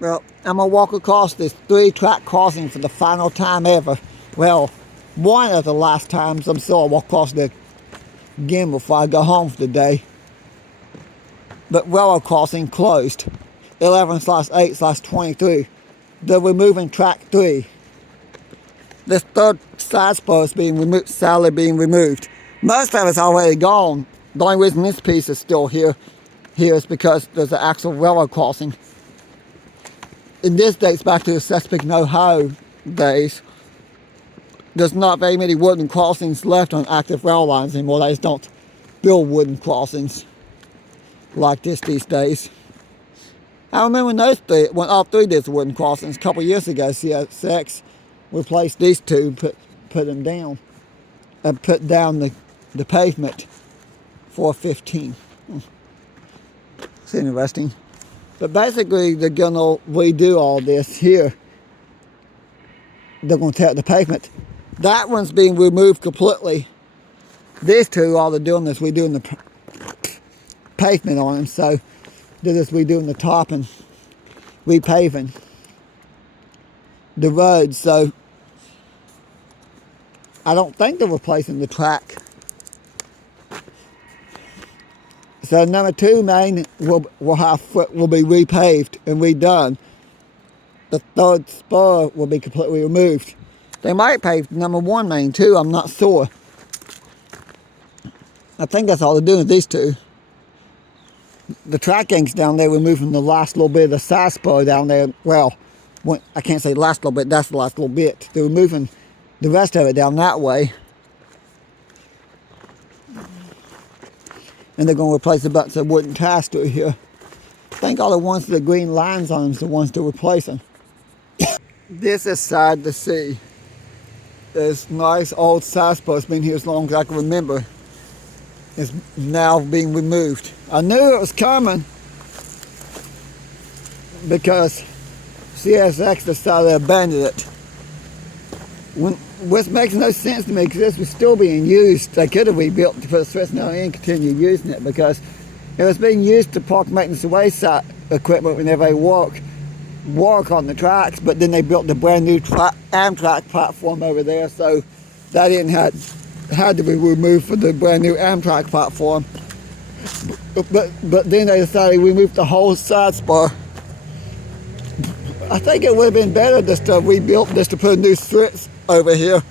Well, I'm going to walk across this 3-track crossing for the final time ever. Well, one of the last times. I'm sure I'll walk across it again before I go home for the day. But railroad crossing closed. 11/8/23. They're removing track 3. This third side spur is being removed, sadly being removed. Most of it's already gone. The only reason this piece is still here is because there's an actual railroad crossing. And this dates back to the Chesapeake, Ohio days. There's not very many wooden crossings left on active rail lines anymore. They just don't build wooden crossings like this these days. I remember when all three did wooden crossings a couple years ago. CSX replaced these two, put them down, and put down the pavement for 15. It's interesting. But basically, they're gonna redo all this here. They're gonna tear up the pavement. That one's being removed completely. These two, all they're doing is redoing the pavement on them. So they're just redoing the top and repaving the road. So I don't think they're replacing the track. So number 2 main will be repaved and redone. The third spur will be completely removed. They might pave number 1 main too, I'm not sure. I think that's all they're doing with these two. The track gangs down there, removing the last little bit of the side spur down there. Well, I can't say last little bit, that's the last little bit. They're removing the rest of it down that way. And they're going to replace a bunch of wooden ties through here. I think all the ones with the green lines on them is the ones they're replacing. This is sad to see. This nice old side spur has been here as long as I can remember. It's now being removed. I knew it was coming because CSX decided to abandon it. Which makes no sense to me because this was still being used. They could have rebuilt to put a switch now and continue using it because it was being used to park maintenance away site equipment whenever they work on the tracks, but then they built the brand new Amtrak platform over there, so that had to be removed for the brand new Amtrak platform. But then they decided to remove the whole side spur. I think it would have been better just to rebuild, just to put a new switch over here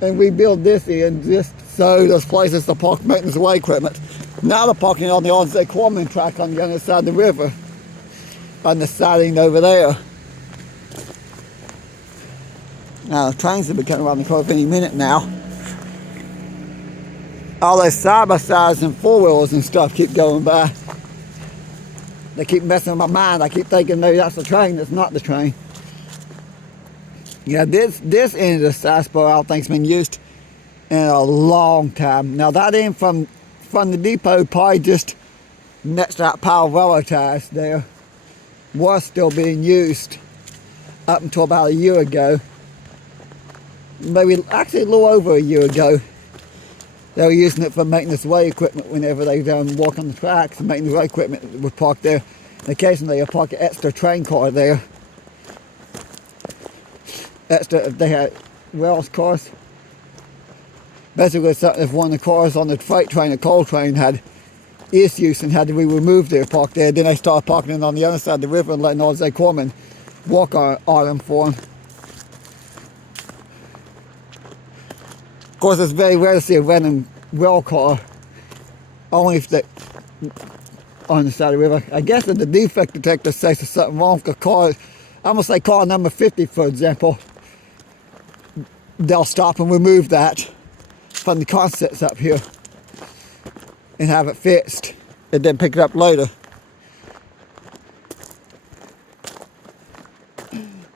and rebuild this in just so there's places to park maintenance away equipment. Now they're parking on the Onslow Corman track on the other side of the river, on the siding over there. Now the trains will be coming around the curve any minute now. All those side-by-sides and four-wheelers and stuff keep going by. They keep messing with my mind. I keep thinking maybe that's the train. That's not the train. Yeah, this end of the side spur I don't think's been used in a long time. Now that end from the depot, probably just next to that pile of railroad ties there, was still being used up until about a year ago. Maybe actually a little over a year ago. They were using it for maintenance way equipment whenever they walk on the tracks. And maintenance way equipment would park there. And occasionally they'd park an extra train car there. Extra, if they had rails cars. Basically, if one of the cars on the freight train or coal train had issues and had to be removed there, parked there, then they started parking it on the other side of the river and letting all the corpsmen walk on them for them. Of course, it's very rare to see a random rail car, only if they on the side of the river. I guess if the defect detector says there's something wrong with the car, I'm gonna say car number 50, for example, they'll stop and remove that from the consets up here and have it fixed and then pick it up later.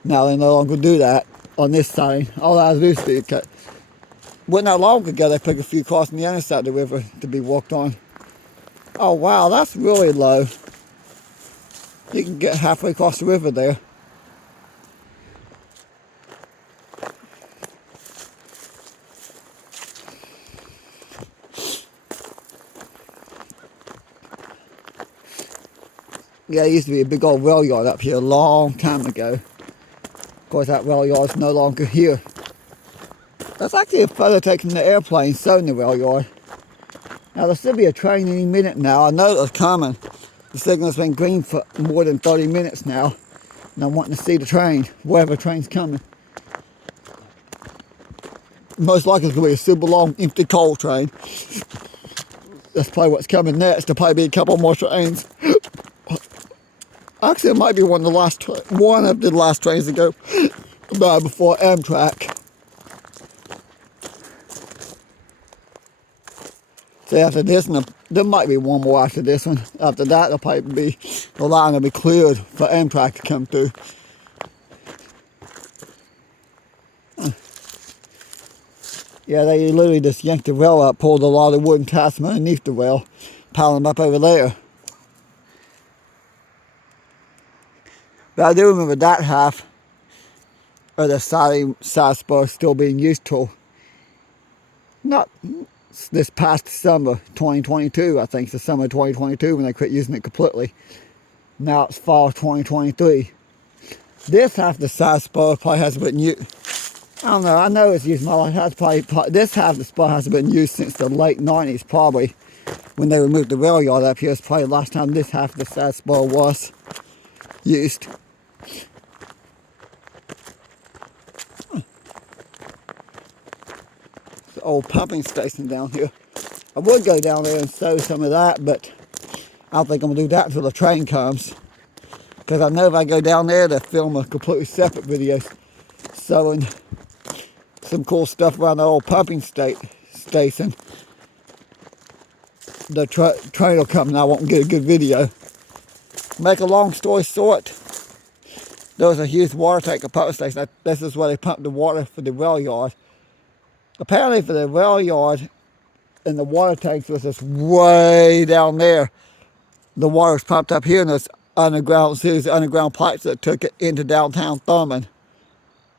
Now they no longer do that on this side. All I do is cut. Well, not long ago, they put a few cars on the other side of the river to be walked on. Oh, wow, that's really low. You can get halfway across the river there. Yeah, there used to be a big old rail yard up here a long time ago. Of course, that rail yard's no longer here. That's actually a photo taken from the airplane showing the rail yard. Now, there should be a train any minute now. I know it's coming. The signal's been green for more than 30 minutes now. And I'm wanting to see the train, wherever the train's coming. Most likely it's going to be a super long, empty coal train. That's probably what's coming next. There'll probably be a couple more trains. Actually, it might be one of the last trains to go by before Amtrak. So after this, and there might be one more after this one. After that, there'll probably be, the line will be cleared for Amtrak to come through. Yeah, they literally just yanked the rail up, pulled a lot of wooden ties from underneath the rail, piled them up over there. But I do remember that half of the side spur still being used till not this past summer, 2022, I think it's the summer of 2022 when they quit using it completely. Now it's fall 2023. This half of the side spur probably hasn't been used. I don't know, I know it's used my life. This half of the spur hasn't been used since the late 90s probably. When they removed the rail yard up here, it's probably the last time this half of the side spur was used. The old pumping station down here. I would go down there and sow some of that, but I don't think I'm going to do that until the train comes. Because I know if I go down there to film a completely separate video sowing some cool stuff around the old pumping station, the train will come and I won't get a good video. Make a long story short, there was a huge water tank at pumping station. This is where they pumped the water for the rail yard. Apparently for the rail yard and the water tanks was just way down there. The water was pumped up here in this series of underground pipes that took it into downtown Thurmond.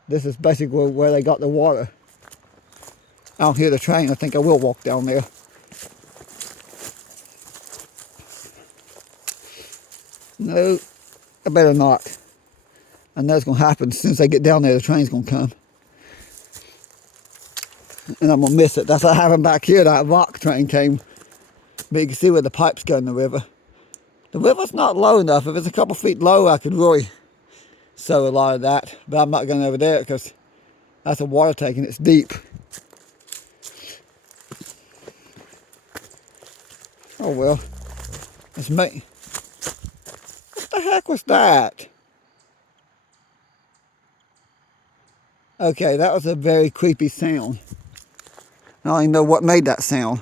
This is basically where they got the water. I don't hear the train. I think I will walk down there. No, I better not. I know it's going to happen. As soon as I get down there, the train's going to come. And I'm going to miss it. That's what happened back here. That rock train came. But you can see where the pipes go in the river. The river's not low enough. If it's a couple feet low, I could really sow a lot of that. But I'm not going over there because that's a water tank and it's deep. Oh well. It's me. What the heck was that? Okay, that was a very creepy sound. I don't even know what made that sound.